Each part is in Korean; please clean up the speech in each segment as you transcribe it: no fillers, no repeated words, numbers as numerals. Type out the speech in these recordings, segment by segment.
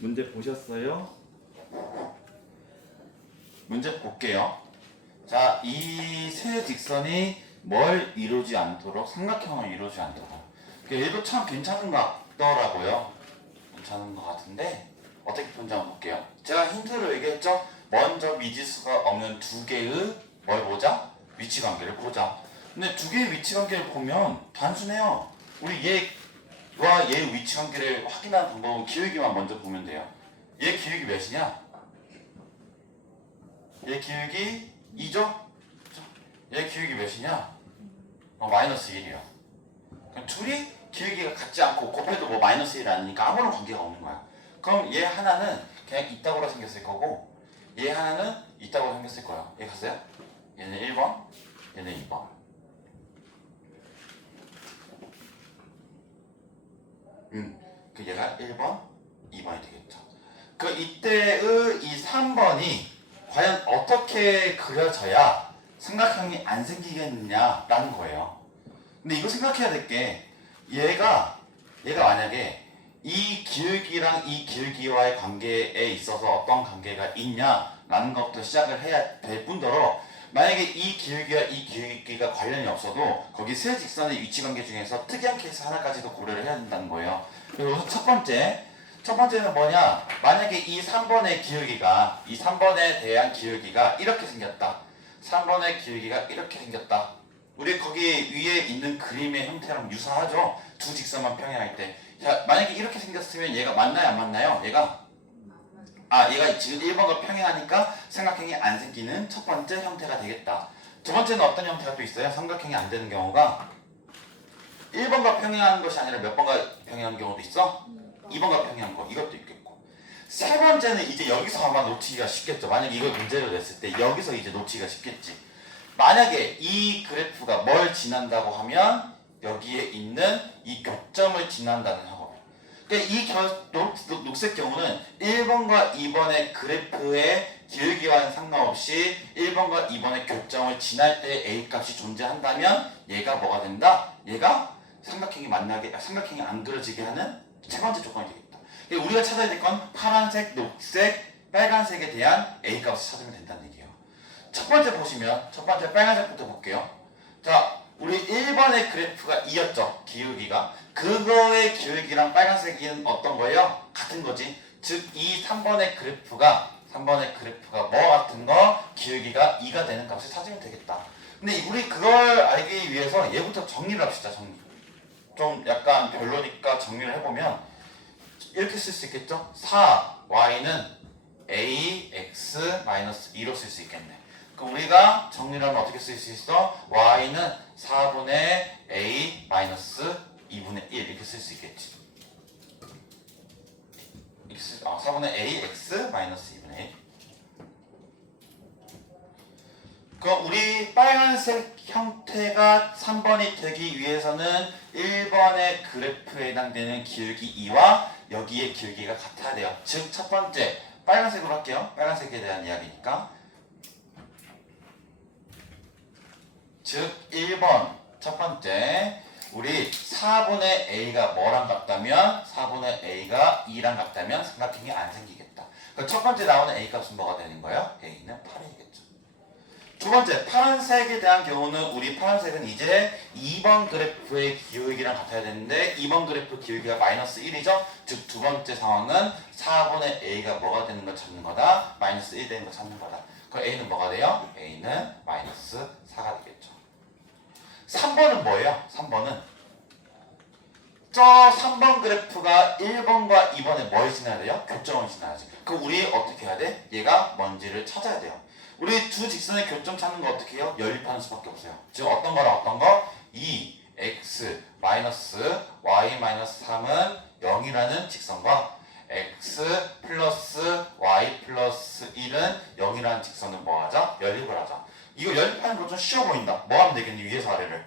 문제 보셨어요? 문제 볼게요. 자, 이 세 직선이 뭘 이루지 않도록, 삼각형을 이루지 않도록. 얘도 참 괜찮은 것 같더라고요. 괜찮은 것 같은데 어떻게 푸는지 한번 볼게요. 제가 힌트로 얘기했죠. 먼저 미지수가 없는 두 개의 뭘 보자? 위치관계를 보자. 근데 두 개의 위치관계를 보면 단순해요. 우리 얘와 얘의 위치관계를 확인하는 방법은 기울기만 먼저 보면 돼요. 얘 기울기 몇이냐? 얘 기울기 2죠? 얘 기울기 몇이냐? 마이너스 1이야. 둘이 기울기가 같지 않고 곱해도 뭐 마이너스 1 아니니까 아무런 관계가 없는 거야. 그럼 얘 하나는 그냥 있다고로 생겼을 거고 얘 하나는 있다고로 생겼을 거야. 얘 갔어요? 얘는 1번, 얘는 2번. 그 얘가 1번, 2번이 되겠죠. 그 이때의 이 3번이 과연 어떻게 그려져야 삼각형이 안 생기겠느냐라는 거예요. 근데 이거 생각해야 될 게 얘가 만약에 이 기울기랑 이 기울기와의 관계에 있어서 어떤 관계가 있냐라는 것부터 시작을 해야 될 뿐더러 만약에 이 기울기와 이 기울기가 관련이 없어도 거기 세 직선의 위치 관계 중에서 특이한 케이스 하나까지도 고려를 해야 된다는 거예요. 그리고 첫 번째는 뭐냐? 만약에 이 3번의 기울기가 이 3번에 대한 기울기가 이렇게 생겼다. 3번의 기울기가 이렇게 생겼다. 우리 거기 위에 있는 그림의 형태랑 유사하죠? 두 직선만 평행할 때. 자, 만약에 이렇게 생겼으면 얘가 맞나요? 안 맞나요? 얘가 지금 1번과 평행하니까 삼각형이 안 생기는 첫 번째 형태가 되겠다. 두 번째는 어떤 형태가 또 있어요? 삼각형이 안 되는 경우가 1번과 평행하는 것이 아니라 몇 번과 평행하는 경우도 있어? 2번과 평행한 거 이것도 있겠고. 세 번째는 이제 여기서 아마 놓치기가 쉽겠죠. 만약에 이걸 문제로 냈을 때 여기서 이제 놓치기가 쉽겠지. 만약에 이 그래프가 뭘 지난다고 하면 여기에 있는 이 교점을 지난다는 하거든요. 그러니까 이 녹색 경우는 1번과 2번의 그래프의 기울기와는 상관없이 1번과 2번의 교점을 지날 때 A 값이 존재한다면 얘가 뭐가 된다? 얘가 삼각형이 안 그려지게 하는 세 번째 조건이 되겠다. 그러니까 우리가 찾아야 될 건 파란색, 녹색, 빨간색에 대한 A 값을 찾으면 된다는 얘기예요. 첫 번째 빨간색부터 볼게요. 자, 우리 1번의 그래프가 2였죠. 기울기가. 그거의 기울기랑 빨간색은 어떤 거예요? 같은 거지. 즉, 이 3번의 그래프가 뭐 같은 거? 기울기가 2가 되는 값을 찾으면 되겠다. 근데 우리 그걸 알기 위해서 얘부터 정리를 합시다. 좀 약간 별로니까 정리를 해보면 이렇게 쓸 수 있겠죠? 4y는 ax-2로 쓸 수 있겠네. 그럼 우리가 정리를 하면 어떻게 쓸 수 있어? y는 4분의 a 마이너스 2분의 1 이렇게 쓸 수 있겠지. 4분의 a x 마이너스 2분의 1. 그럼 우리 빨간색 형태가 3번이 되기 위해서는 1번의 그래프에 해당되는 기울기 2와 여기의 기울기가 같아야 돼요. 즉 첫 번째 빨간색으로 할게요. 빨간색에 대한 이야기니까. 즉 1번 첫 번째 우리 4분의 a가 뭐랑 같다면 4분의 a가 2랑 같다면 삼각형이 안 생기겠다. 그럼 첫 번째 나오는 a 값은 뭐가 되는 거예요? a는 8이겠죠. 두 번째 파란색에 대한 경우는 우리 파란색은 이제 2번 그래프의 기울기랑 같아야 되는데 2번 그래프 기울기가 마이너스 1이죠. 즉 두 번째 상황은 4분의 a가 뭐가 되는 거 찾는 거다. 마이너스 1 되는 거 찾는 거다. 그럼 a는 뭐가 돼요? a는 마이너스 4가 되겠죠. 3번은 뭐예요? 3번은 저 3번 그래프가 1번과 2번에 뭘 지나야 돼요? 교점을 지나야지. 그럼 우리 어떻게 해야 돼? 얘가 뭔지를 찾아야 돼요. 우리 두 직선의 교점 찾는 거 어떻게 해요? 연립하는 수밖에 없어요. 즉 어떤 거랑 어떤 거? 2x 마이너스 y 마이너스 3은 0이라는 직선과 x 플러스 y 플러스 1은 0이라는 직선을 뭐 하자? 연립을 하자. 이거 연립하는 거 좀 쉬워 보인다. 뭐 하면 되겠니? 위에서 아래를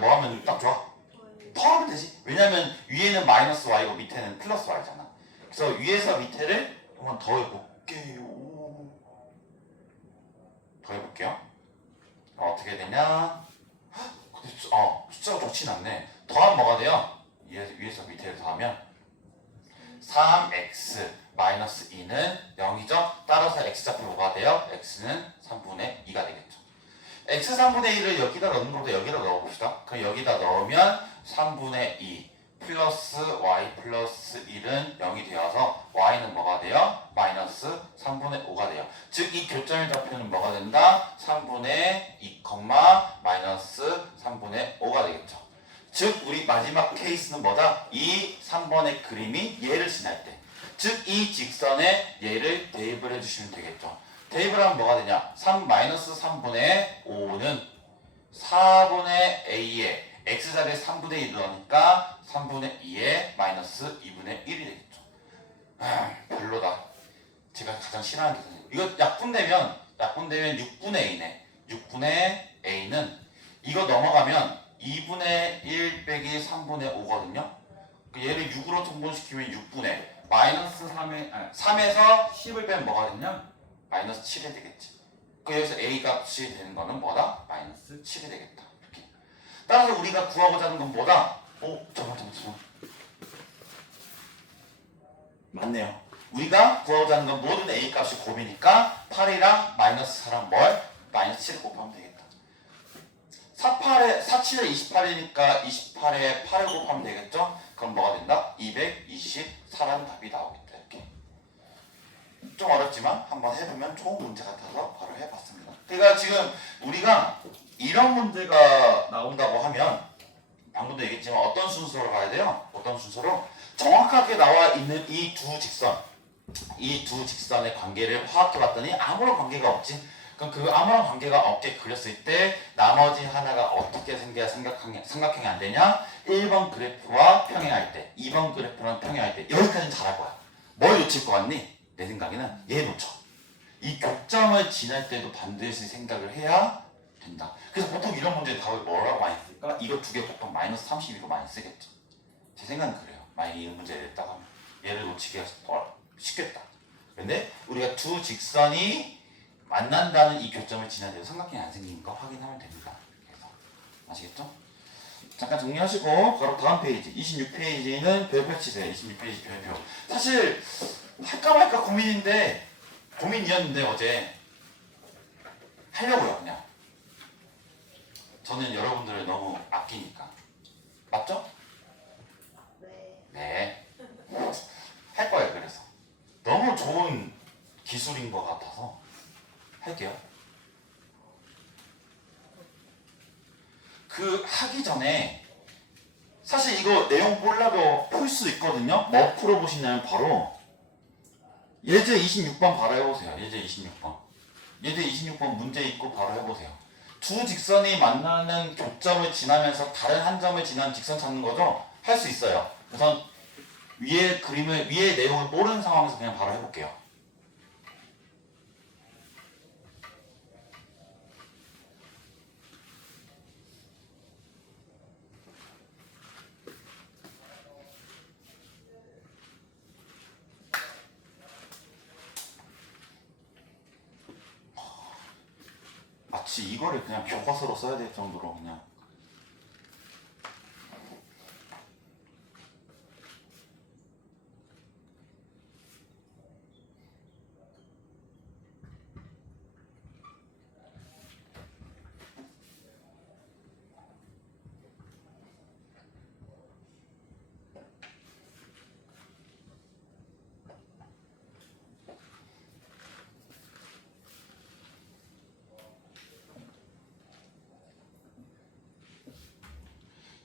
뭐 하면 딱 좋아? 더하면 되지. 왜냐면 위에는 마이너스 y고 밑에는 플러스 y잖아. 그래서 위에서 밑에를 한번 더해볼게요. 어떻게 되냐? 숫자가 좋진 않네. 더하면 뭐가 돼요? 위에서 밑에를 더하면 3x 마이너스 2는 0이죠. 따라서 x좌표 뭐가 돼요? x는 3분의 2가 되겠죠. x 3분의 1을 여기다 넣는 것보다 여기다 넣어봅시다. 그럼 여기다 넣으면 3분의 2 플러스 y 플러스 1은 0이 되어서 y는 뭐가 돼요? 마이너스 3분의 5가 돼요. 즉 이 교점의 좌표는 뭐가 된다? 3분의 2, 마이너스 3분의 5가 되겠죠. 즉 우리 마지막 케이스는 뭐다? 이 3번의 그림이 얘를 지날 때, 즉 이 직선에 얘를 대입을 해주시면 되겠죠. 대입을 하면 뭐가 되냐? 3 마이너스 3분의 5는 4분의 a에 x자리에 3분의 1을 넣으니까 3분의 2에 마이너스 2분의 1이 되겠죠. 별로다. 제가 가장 싫어하는 계산이에요. 이거 약분되면 6분의 a네. 6분의 a는 이거 넘어가면 2분의 1 빼기 3분의 5거든요. 얘를 6으로 통분시키면 6분의 마이너스 3에서 10을 빼면 뭐가 되냐? 마이너스 7이 되겠지. 여기서 a 값이 되는 거는 뭐다? 마이너스 7이 되겠다. 이렇게. 따라서 우리가 구하고자 하는 건 뭐다? 잠깐만. 맞네요. 우리가 구하고자 하는 건 모든 a 값이 곱이니까 8이랑 마이너스 4랑 마이너스 7을 곱하면 되겠다. 47에 28이니까 28에 8을 곱하면 되겠죠? 그럼 뭐가 된다? 224라는 답이 나오겠다. 이렇게. 좀 어렵지만 한번 해보면 좋은 문제 같아서 바로 해봤습니다. 그러니까 지금 우리가 이런 문제가 나온다고 하면 방금도 얘기했지만 어떤 순서로 가야 돼요? 어떤 순서로? 정확하게 나와 있는 이 두 직선의 관계를 파악해 봤더니 아무런 관계가 없지. 그럼 그 아무런 관계가 없게 그렸을 때 나머지 하나가 어떻게 생겨야 삼각형이 안 되냐? 1번 그래프와 평행할 때, 2번 그래프랑 평행할 때 여기까지는 잘할 거야. 뭘 놓칠 것 같니? 내 생각에는 얘 놓쳐. 이 교점을 지날 때도 반드시 생각을 해야 된다. 그래서 보통 이런 문제 답을 뭐라고 많이 쓸까? 이거 두 개 곱하면 마이너스 32로 많이 쓰겠죠. 제 생각은 그래요. 만약에 이 문제를 냈다가 하면 얘를 놓치기가 쉽겠다. 근데 우리가 두 직선이 만난다는 이 교점을 지날 때도 삼각형이 안 생기는 거 확인하면 됩니다. 그래서 아시겠죠? 잠깐 정리하시고 바로 다음 페이지 26페이지는 별표 치세요. 26페이지 별표. 사실 할까 말까 고민이었는데 어제 하려고요. 그냥 저는 여러분들을 너무 아끼니까. 맞죠? 네. 할 거예요. 그래서 너무 좋은 기술인 것 같아서 할게요. 그 하기 전에 사실 이거 내용 몰라도 풀 수 있거든요. 뭐 풀어보시냐면 바로 예제 26번 바로 해보세요. 예제 26번 문제 있고 바로 해보세요. 두 직선이 만나는 교점을 지나면서 다른 한 점을 지나는 직선 찾는 거죠? 할 수 있어요. 우선 위에 내용을 모르는 상황에서 그냥 바로 해볼게요. 마치 이거를 그냥 교과서로 써야 될 정도로 그냥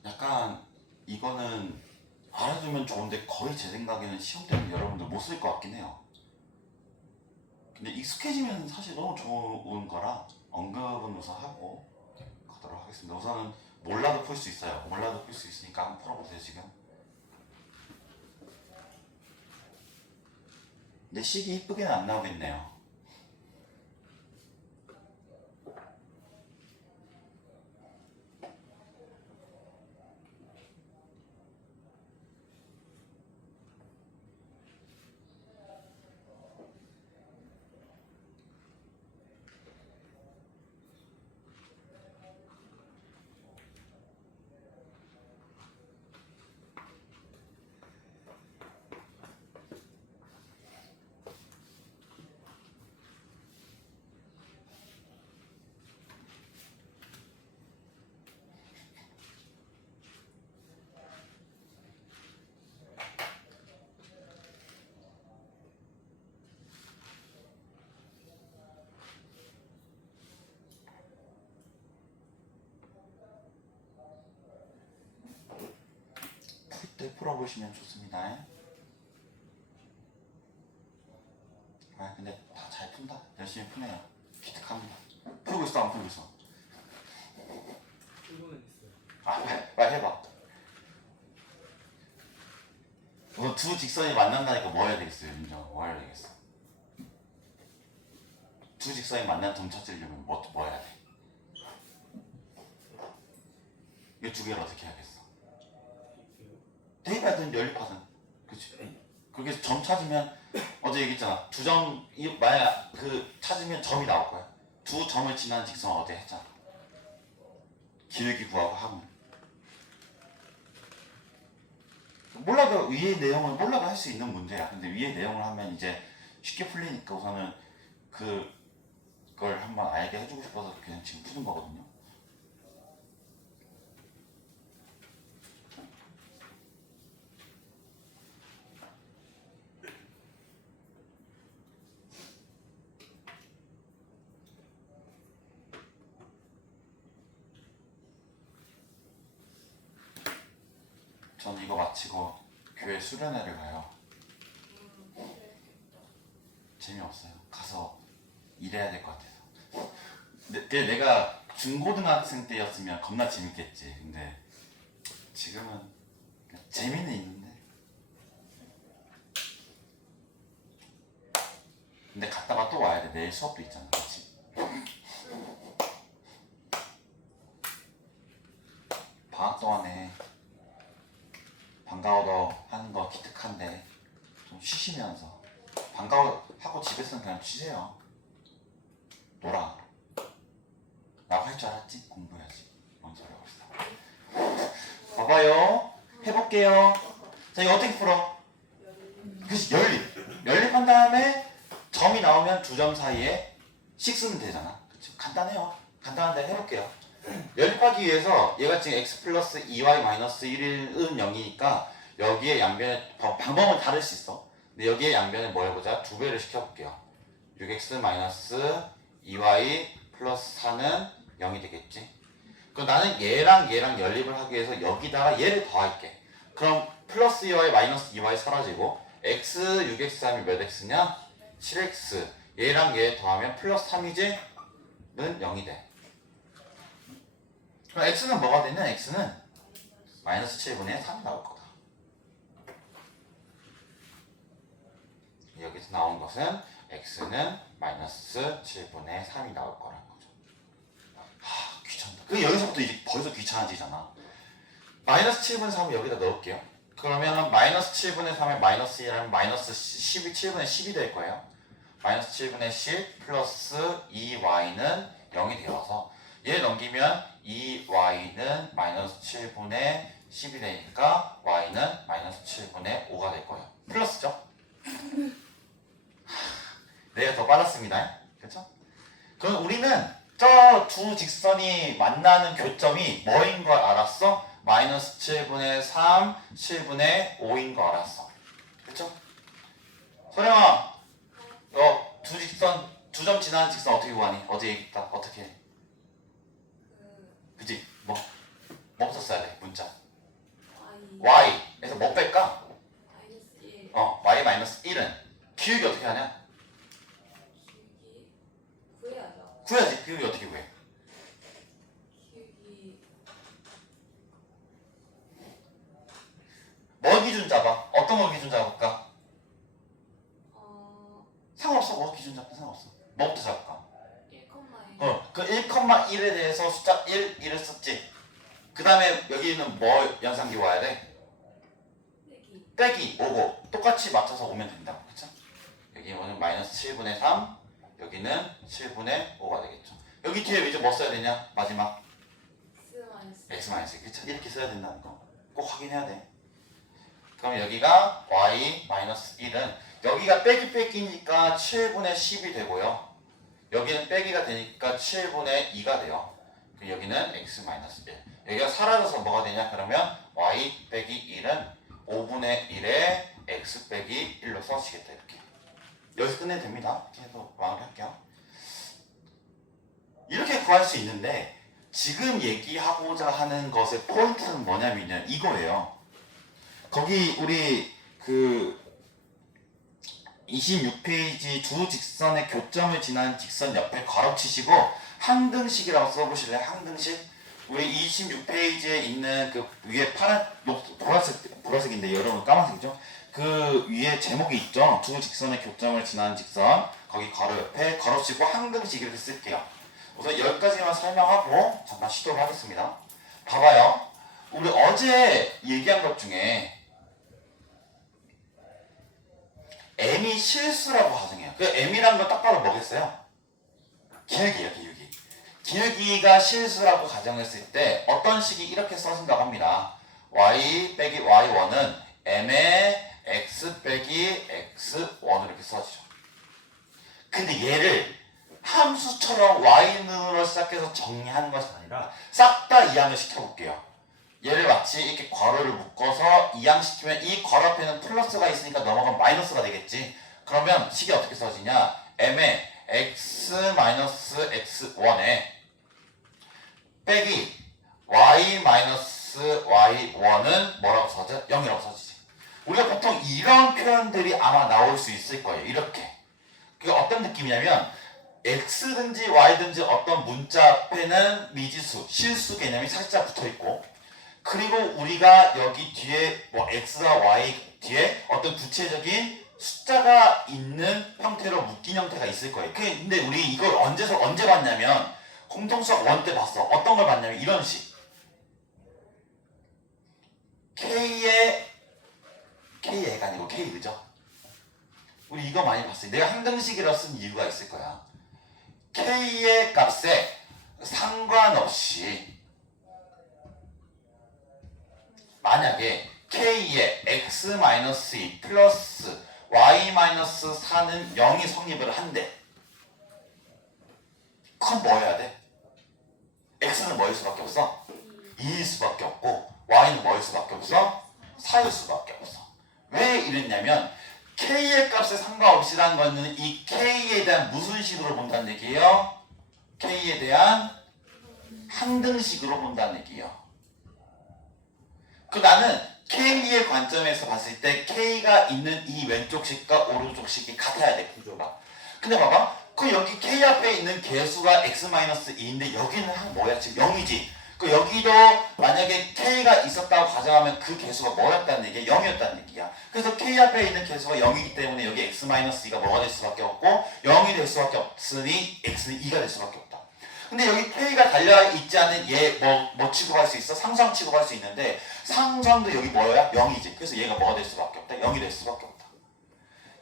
약간 이거는 알아두면 좋은데 거의 제 생각에는 시험 때문에 여러분들 못 쓸 것 같긴 해요. 근데 익숙해지면 사실 너무 좋은 거라 언급은 우선 하고 가도록 하겠습니다. 우선은 몰라도 풀 수 있어요. 몰라도 풀 수 있으니까 한번 풀어보세요. 지금 내 식이 이쁘게는 안 나오겠네요. 풀어보시면 좋습니다. 아 근데 다 잘 푼다. 열심히 푸네요. 기특합니다. 풀고 있어 안 풀고 있어? 풀고는 있어요. 아 빨리 해봐. 우선 두 직선이 만난다니까 뭐 해야 되겠어요? 민정 뭐 해야 되겠어? 두 직선이 만난 점 찾으려면 뭐 해야 돼? 이 두 개를 어떻게 해야겠어? 대입하든 연립하든 그치? 그렇게 점 찾으면 어제 얘기했잖아. 두 점 만약 그 찾으면 점이 나올 거야. 두 점을 지난 직선 어제 했잖아. 기울기 구하고 하면 몰라도 위의 내용을 몰라도 할 수 있는 문제야. 근데 위의 내용을 하면 이제 쉽게 풀리니까 우선은 그걸 한번 알게 해주고 싶어서 그냥 지금 푸는 거거든요. 전 이거 마치고 교회 수련회를 가요. 재미없어요. 가서 일해야 될 것 같아서. 근데 내가 중고등학생 때였으면 겁나 재밌겠지. 근데 지금은 재미는 있는데. 근데 갔다가 또 와야 돼. 내일 수업도 있잖아. 그치? 방학 동안에 방과후도 하는 거 기특한데 좀 쉬시면서 방과후 하고 집에서는 그냥 쉬세요. 놀아. 나도 할 줄 알았지? 공부해야지. 뭔 소리 하고 있어. 봐봐요. 해볼게요. 자 이거 어떻게 풀어? 그치 연립한 다음에 점이 나오면 두 점 사이에 식 쓰면 되잖아. 그치? 간단해요. 간단한데 해볼게요. 연립하기 위해서 얘가 지금 x 플러스 2y 마이너스 1은 0이니까 여기에 양변에 방법은 다를 수 있어. 근데 여기에 양변에 뭐 해보자? 2배를 시켜볼게요. 6x 마이너스 2y 플러스 4는 0이 되겠지. 그럼 나는 얘랑 연립을 하기 위해서 여기다가 얘를 더할게. 그럼 플러스 2y 마이너스 2y 사라지고 x 6x 하면 몇 x냐? 7x. 얘랑 얘 더하면 플러스 3이지? 는 0이 돼. 그럼 x는 뭐가 되냐? x는 마이너스 7분의 3이 나올 거다. 여기서 나온 것은 x는 마이너스 7분의 3이 나올 거라는 거죠. 귀찮다. 그 여기서부터 이제 벌써 귀찮아지잖아. 마이너스 7분의 3을 여기다 넣을게요. 그러면은 마이너스 7분의 3에 마이너스 1하면 마이너스 10이 7분의 10이 될 거예요. 마이너스 7분의 10 플러스 2y는 0이 되어서 얘 넘기면 2y는 마이너스 7분의 10이 되니까 y는 마이너스 7분의 5가 될 거예요. 플러스죠? 내가 더 빨랐습니다. 그렇죠? 그럼 우리는 저 두 직선이 만나는 교점이 뭐인 걸 알았어? 마이너스 7분의 3, 7분의 5인 거 알았어. 그렇죠? 소령아, 너 두 직선, 두 점 지나는 직선 어떻게 구하니? 어제 얘기했다. 어떻게 해? 그치? 뭐부터 써야 돼? 문자. y에서 뭐 뺄까? y 마이너스 1은 기울기 어떻게 하냐? 구해야지. 기울기 어떻게 구해? 뭐 기준 잡아? 어떤 거 기준 잡을까? 상관없어. 뭐 기준 잡든 상관없어. 뭐부터 잡을까? 1,1 그 1,1에 대해서 숫자 1을 썼지. 그 다음에 여기는 뭐 연산기 와야 돼? 빼기 5고 똑같이 맞춰서 오면 된다고. 그쵸? 여기는 마이너스 7분의 3, 여기는 7분의 5가 되겠죠. 여기 뒤에 이제 뭐 써야 되냐? 마지막 x 마이너스. 그쵸? 이렇게 써야 된다는 거 꼭 확인해야 돼. 그럼 여기가 y 마이너스 1은 여기가 빼기니까 7분의 10이 되고요. 여기는 빼기가 되니까 7분의 2가 돼요. 여기는 x 마이너스 1. 여기가 사라져서 뭐가 되냐? 그러면 y 빼기 1은 5분의 1에 x 빼기 1로 써지겠다. 이렇게. 여기서 끝내도 됩니다. 이렇게 해서 마무리할게요. 이렇게 구할 수 있는데 지금 얘기하고자 하는 것의 포인트는 뭐냐면 이거예요. 거기 우리 그 26페이지 두 직선의 교점을 지나는 직선 옆에 괄호 치시고 항등식이라고 써보실래요? 항등식? 우리 26페이지에 있는 그 위에 파란, 보라색인데 여러분 까만색이죠? 그 위에 제목이 있죠? 두 직선의 교점을 지나는 직선, 거기 괄호 옆에 괄호 치고 항등식 이렇게 쓸게요. 우선 여기까지만 설명하고 잠깐 시도를 하겠습니다. 봐봐요. 우리 어제 얘기한 것 중에 m이 실수라고 가정해요. 그 m이라는 건 딱 봐도 뭐겠어요? 기울기예요, 기울기. 기울기가 실수라고 가정했을 때 어떤 식이 이렇게 써진다고 합니다. y 빼기 y1은 m의 x 빼기 x1으로 이렇게 써지죠. 근데 얘를 함수처럼 y는으로 시작해서 정리하는 것이 아니라 싹 다 이항을 시켜볼게요. 얘를 마치 이렇게 괄호를 묶어서 이항시키면 이 괄호 앞에는 플러스가 있으니까 넘어가면 마이너스가 되겠지. 그러면 식이 어떻게 써지냐? m의 x-x1에 빼기 y-y1은 뭐라고 써져? 0이라고 써지지. 우리가 보통 이런 표현들이 아마 나올 수 있을 거예요. 이렇게. 그게 어떤 느낌이냐면 x든지 y든지 어떤 문자 앞에는 미지수, 실수 개념이 살짝 붙어있고 그리고 우리가 여기 뒤에 뭐 x와 y 뒤에 어떤 구체적인 숫자가 있는 형태로 묶인 형태가 있을 거예요. 근데 우리 이걸 언제 봤냐면 공통수학 1 때 봤어. 어떤 걸 봤냐면 이런 식. K가 아니고 K 그죠? 우리 이거 많이 봤어요. 내가 항등식이라 쓴 이유가 있을 거야. K의 값에 상관없이 만약에 K의 x-2 플러스 y-4는 0이 성립을 한대. 그럼 뭐 해야 돼? x는 뭐일 수밖에 없어? 2일 수밖에 없고 y는 뭐일 수밖에 없어? 4일 수밖에 없어. 왜 이랬냐면 k의 값에 상관없이라는 거는 이 k에 대한 무슨 식으로 본다는 얘기예요? k에 대한 항등식으로 본다는 얘기예요. 그 나는 K의 관점에서 봤을 때 K가 있는 이 왼쪽 식과 오른쪽 식이 같아야 돼, 구조가. 근데 봐봐. 그 여기 K 앞에 있는 개수가 x-2인데 여기는 뭐야? 지금 0이지. 그 여기도 만약에 K가 있었다고 가정하면 그 개수가 뭐였다는 얘기야? 0이었다는 얘기야. 그래서 K 앞에 있는 개수가 0이기 때문에 여기 x-2가 뭐가 될 수밖에 없고 0이 될 수밖에 없으니 x는 2가 될 수밖에 없다. 근데 여기 K가 달려있지 않은 얘 뭐 취급할 수 있어? 상수항 취급할 수 있는데 상수항도 여기 뭐야? 0이지. 그래서 얘가 뭐가 될 수밖에 없다? 0이 될 수밖에 없다.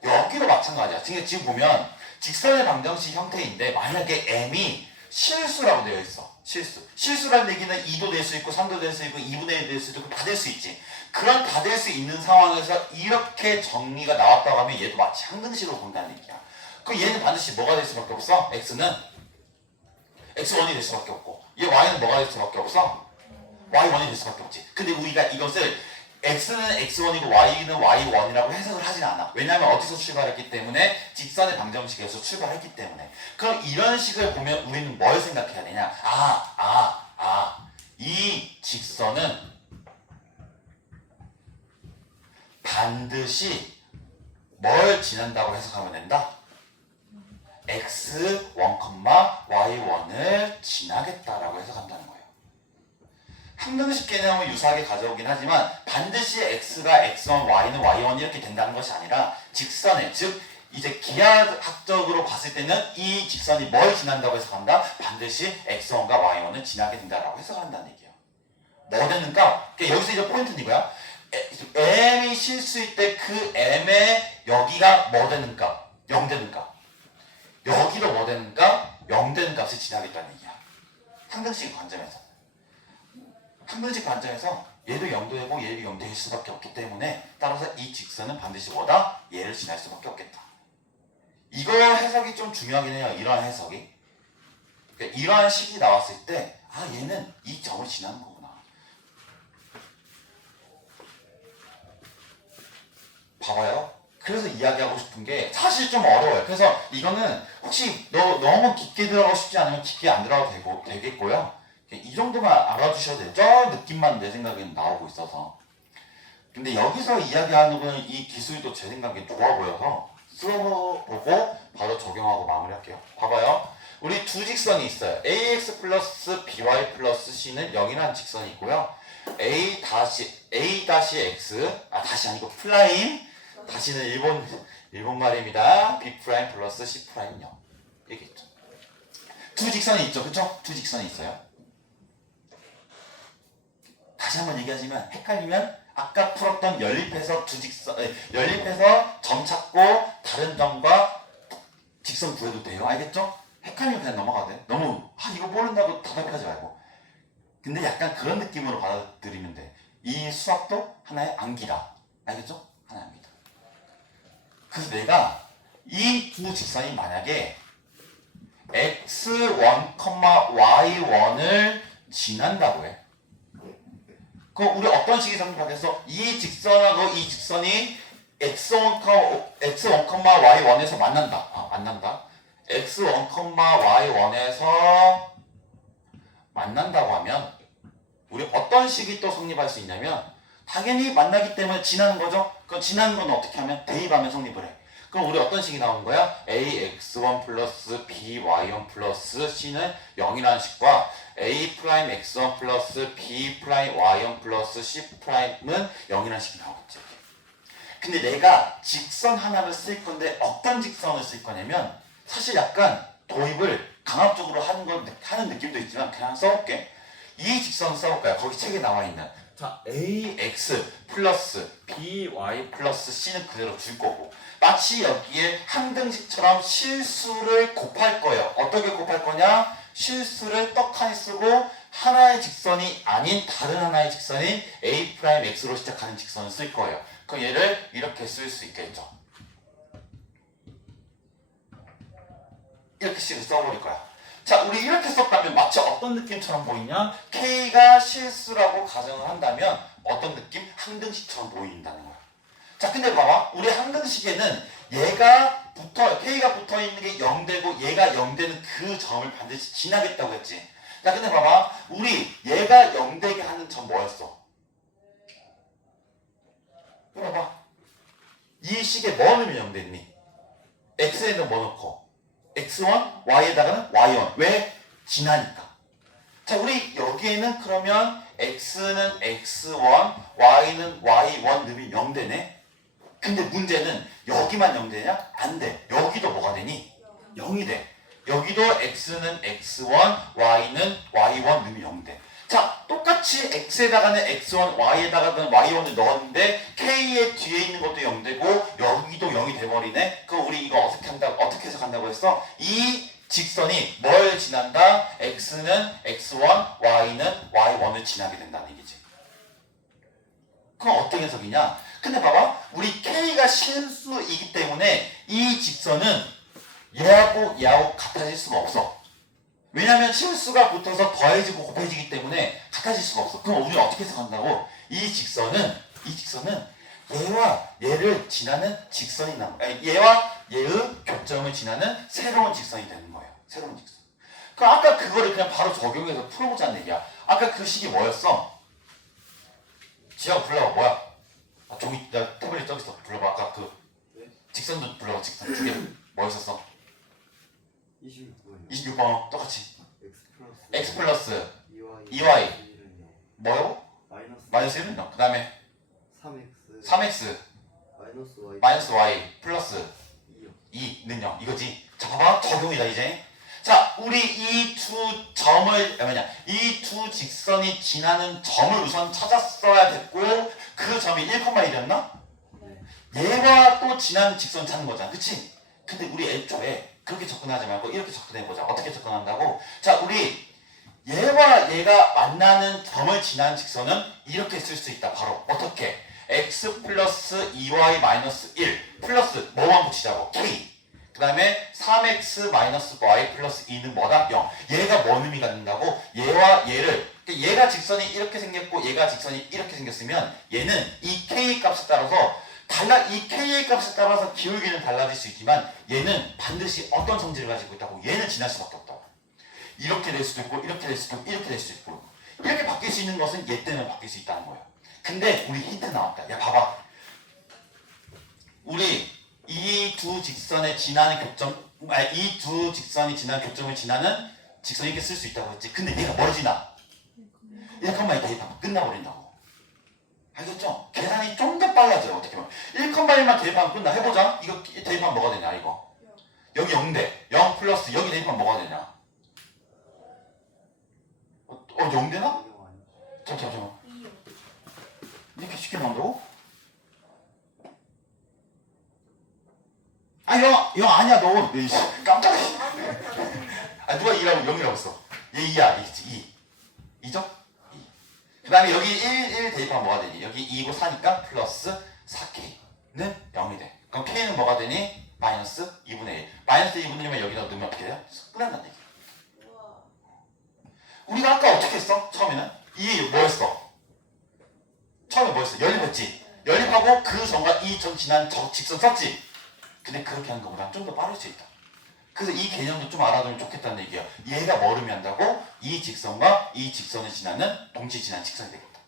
여기도 마찬가지야. 지금 보면 직선의 방정식 형태인데 만약에 m이 실수라고 되어 있어. 실수라는 얘기는 2도 될 수 있고 3도 될 수 있고 2분의 1 될 수 있고 다 될 수 있지. 그런 다 될 수 있는 상황에서 이렇게 정리가 나왔다고 하면 얘도 마치 항등식으로 본다는 얘기야. 그럼 얘는 반드시 뭐가 될 수밖에 없어? x는 x1이 될 수밖에 없고 얘 y는 뭐가 될 수밖에 없어? y1이 될 수밖에 없지. 근데 우리가 이것을 x는 x1이고 y는 y1이라고 해석을 하진 않아. 왜냐하면 어디서 출발했기 때문에 직선의 방정식에서 출발했기 때문에. 그럼 이런 식을 보면 우리는 뭘 생각해야 되냐? 이 직선은 반드시 뭘 지난다고 해석하면 된다? x1, y1을 지나겠다라고 해석한다는 거예요. 항등식 개념을 유사하게 가져오긴 하지만 반드시 x가 x1, y는 y1 이렇게 된다는 것이 아니라 직선에, 즉 이제 기하학적으로 봤을 때는 이 직선이 뭘 지난다고 해석한다? 반드시 x1과 y1을 지나게 된다라고 해석한다는 얘기예요. 뭐 되는가? 여기서 이제 포인트는 이거야. m이 실수일 때 그 m의 여기가 뭐 되는가? 0 되는가? 여기도 뭐 되는가? 0 되는 값을 지나겠다는 얘기야. 항등식 관점에서. 항등식 관점에서 얘도 0 되고 얘도 0 될 수밖에 없기 때문에 따라서 이 직선은 반드시 뭐다? 얘를 지날 수밖에 없겠다. 이거 해석이 좀 중요하긴 해요. 이러한 해석이. 그러니까 이러한 식이 나왔을 때 얘는 이 점을 지나는 거구나. 봐봐요. 그래서 이야기하고 싶은 게 사실 좀 어려워요. 그래서 이거는 혹시 너무 깊게 들어가고 싶지 않으면 깊게 안 들어가도 되겠고요. 이 정도만 알아주셔도 돼요. 저 느낌만 내 생각에는 나오고 있어서. 근데 여기서 이야기하는 건 이 기술도 제 생각에 좋아 보여서 써보고 바로 적용하고 마무리할게요. 봐봐요. 우리 두 직선이 있어요. ax 플러스 by 플러스 c는 0이라는 직선이 있고요. a 다시 x 다시 아니고 플라임 다시는 일본 말입니다. b 프라임 플러스 c 프라임 0 이게 있죠. 두 직선이 있죠, 그쵸? 두 직선이 있어요. 다시 한번 얘기하지만 헷갈리면 아까 풀었던 연립해서 연립해서 점 찾고 다른 점과 직선 구해도 돼요. 알겠죠? 헷갈리면 그냥 넘어가도 돼. 너무 이거 모른다고 답답하지 말고. 근데 약간 그런 느낌으로 받아들이면 돼. 이 수학도 하나의 암기다. 알겠죠? 하나의 암기다. 그래서 내가 이 두 직선이 만약에 x1, y1을 지난다고 해. 그럼 우리 어떤 식이 성립하겠어? 이 직선하고 이 직선이 x1, y1에서 만난다. 만난다. x1, y1에서 만난다고 하면 우리 어떤 식이 또 성립할 수 있냐면 당연히 만나기 때문에 지나는 거죠. 그럼 지나는 건 어떻게 하면 대입하면 성립을 해. 그럼 우리 어떤 식이 나오는 거야? ax1 플러스 by1 플러스 c는 0이라는 식과 a 프라임 x1 플러스 b 프라임 y1 플러스 c 프라임은 0이라는 식이 나오겠지. 근데 내가 직선 하나를 쓸 건데 어떤 직선을 쓸 거냐면 사실 약간 도입을 강압적으로 하는 느낌도 있지만 그냥 써볼게. 이 직선 써볼까요? 거기 책에 나와 있는 자 ax 플러스 by 플러스 c는 그대로 줄 거고 마치 여기에 항등식처럼 실수를 곱할 거예요. 어떻게 곱할 거냐? 실수를 떡하니 쓰고 하나의 직선이 아닌 다른 하나의 직선인 a 프라임 x로 시작하는 직선을 쓸 거예요. 그럼 얘를 이렇게 쓸 수 있겠죠. 이렇게 식을 써버릴 거야. 자, 우리 이렇게 썼다면 마치 어떤 느낌처럼 보이냐? K가 실수라고 가정을 한다면 어떤 느낌? 항등식처럼 보인다는 거야. 자, 근데 봐봐. 우리 항등식에는 K가 붙어 있는 게 0되고 얘가 0되는 그 점을 반드시 지나겠다고 했지. 자, 근데 봐봐. 우리 얘가 0되게 하는 점 뭐였어? 봐봐. 이 식에 뭐 넣으면 0되니? X에는 뭐 넣고? x1, y에다가는 y1. 왜? 지나니까. 자, 우리 여기에는 그러면 x는 x1, y는 y1 넣으면 0되네. 근데 문제는 여기만 0되냐? 안 돼. 여기도 뭐가 되니? 0이 돼. 여기도 x는 x1, y는 y1 넣으면 0 돼. 자, 똑같이 x에다가는 x1, y에다가는 y1을 넣었는데 k의 뒤에 있는 것도 0되고 여기도 0이 돼버리네. 그럼 우리 이거 어떻게 해석한다고 했어? 이 직선이 뭘 지난다? x는 x1, y는 y1을 지나게 된다는 얘기지. 그럼 어떤 해석이냐? 근데 봐봐. 우리 k가 실수이기 때문에 이 직선은 얘하고 같아질 수가 없어. 왜냐면 실수가 붙어서 더해지고 곱해지기 때문에 같아질 수가 없어. 그럼 우리는 어떻게 해석한다고? 이 직선은 얘와 얘를 지나는 직선이 얘와 얘의 교점을 지나는 새로운 직선이 되는 거예요. 새로운 직선. 그럼 아까 그거를 그냥 바로 적용해서 풀어보자는 얘기야. 아까 그 식이 뭐였어? 지하고 불러봐. 뭐야? 종이 태블릿 저기 있어. 불러봐. 아까 그 직선도 불러봐. 직선 두 개. 뭐 있었어? 26번 똑같이 x 플러스 2y 뭐요? 마이너스 1은요. 그 다음에 3x 마이너스 y 플러스 2는요. 이거지. 자, 봐봐. 적용이다 이제. 자, 우리 이 두 직선이 지나는 점을 우선 찾았어야 됐고 그 점이 1,1이었나? 얘와 또 지나는 직선 찾는 거잖아. 그치? 근데 우리 애초에 그렇게 접근하지 말고 이렇게 접근해보자. 어떻게 접근한다고? 자, 우리 얘와 얘가 만나는 점을 지나는 직선은 이렇게 쓸 수 있다. 바로 어떻게? x 플러스 2y 마이너스 1 플러스 뭐만 붙이자고? k. 그 다음에 3x 마이너스 y 플러스 2는 뭐다? 0. 얘가 뭔 의미가 된다고? 얘와 얘를 얘가 직선이 이렇게 생겼고 얘가 직선이 이렇게 생겼으면 얘는 이 k의 값에 따라서 이 k의 값에 따라서 기울기는 달라질 수 있지만 얘는 반드시 어떤 성질을 가지고 있다고? 얘는 지날 수밖에 없다고. 이렇게 될 수도 있고 이렇게 될 수도 있고 이렇게 될 수도 있고 이렇게 바뀔 수 있는 것은 얘 때문에 바뀔 수 있다는 거예요. 근데 우리 힌트 나왔다. 야 봐봐. 우리 이 두 직선에 지나는 교점, 이 두 직선이 지나는 교점을 지나는 직선이 이렇게 쓸 수 있다고 했지. 근데 얘가 멀리 지나. 1,1 대입하면 끝나버린다고. 알겠죠? 계산이 좀 더 빨라져요. 어떻게 보면 1,1만 대입하면 끝나. 해보자. 이거 대입하면 뭐가 되냐 이거. 여기 0대 0 플러스 여기 대입하면 뭐가 되냐. 0되나? 잠깐만. 이렇게 쉽게 만들어? 아, 영 아니야, 너. 깜짝이야. 아, 누가 2라고, 0이라고 했어. 얘 2야, 2. 2죠? 2. 그 다음에 여기 1 대입하면 뭐가 되니? 여기 2고 4니까 플러스 4K는 0이 돼. 그럼 K는 뭐가 되니? 마이너스 2분의 1. 마이너스 2분의 1면 여기다 넣으면 어떻게 돼요? 끝난다는 얘기. 우리가 아까 어떻게 했어? 처음에는? 이 뭐였어? 처음에 뭐였어? 연립했지? 연립하고 그 점과 이 점 지난 저 직선 썼지? 근데 그렇게 하는 것보다 좀 더 빠를 수 있다. 그래서 이 개념도 좀 알아두면 좋겠다는 얘기야. 얘가 뭘 의미한다고? 이 직선과 이 직선을 지나는 동시 지난 직선이 되겠다.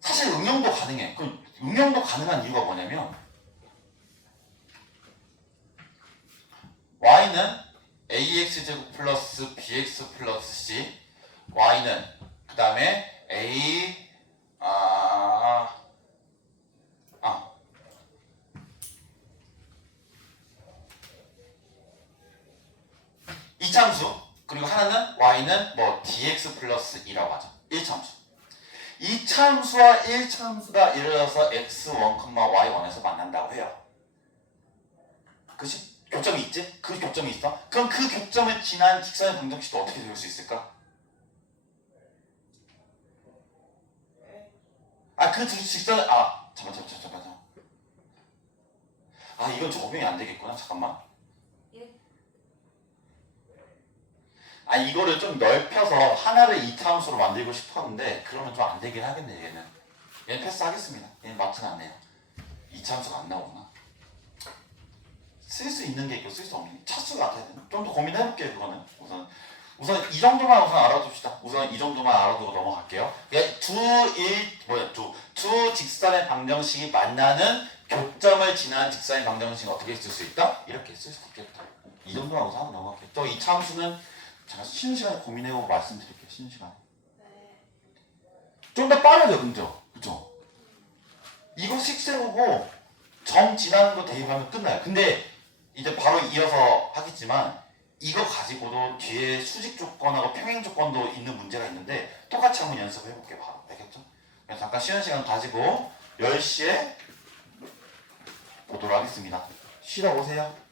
사실 응용도 가능해. 그 응용도 가능한 이유가 뭐냐면 y는 ax제곱 플러스 bx 플러스 c, y는 그 다음에 a 이참수, 그리고 하나는 y는 뭐 dx 플러스 2라고 하죠. 1참수. 이참수와 1참수가 예를 들어서 x1, y1에서 만난다고 해요. 그치? 교점이 있지? 그 교점이 있어? 그럼 그 교점을 지난 직선의 방정식도 어떻게 되올 수 있을까? 그 직선을 잠깐만. 이건 적용이 안 되겠구나. 잠깐만. 이거를 좀 넓혀서 하나를 2차함수로 만들고 싶었는데 그러면 좀 안 되긴 하겠네. 얘는 패스하겠습니다. 얘는 맞진 않네요. 2차함수가 안 나오구나. 쓸 수 있는 게 있고 쓸 수 없는 게 차수가 같아야 되나? 좀 더 고민해볼게요. 그거는 우선 이 정도만 우선 알아둡시다. 우선 이 정도만 알아두고 넘어갈게요. 두 직선의 방정식이 만나는 교점을 지난 직선의 방정식은 어떻게 쓸 수 있다? 이렇게 쓸 수 있겠다. 이 정도만 우선 하고 넘어갈게요. 또 이 차함수는 제가 쉬는 시간에 고민해보고 말씀드릴게요. 쉬는 시간에. 좀 더 빠르죠, 그죠? 이거 식세우고 점 지나는 거 대입하면 끝나요. 근데 이제 바로 이어서 하겠지만 이거 가지고도 뒤에 수직 조건하고 평행 조건도 있는 문제가 있는데 똑같이 한번 연습해볼게요. 바로. 알겠죠? 그래서 잠깐 쉬는 시간 가지고 10시에 보도록 하겠습니다. 쉬다 오세요.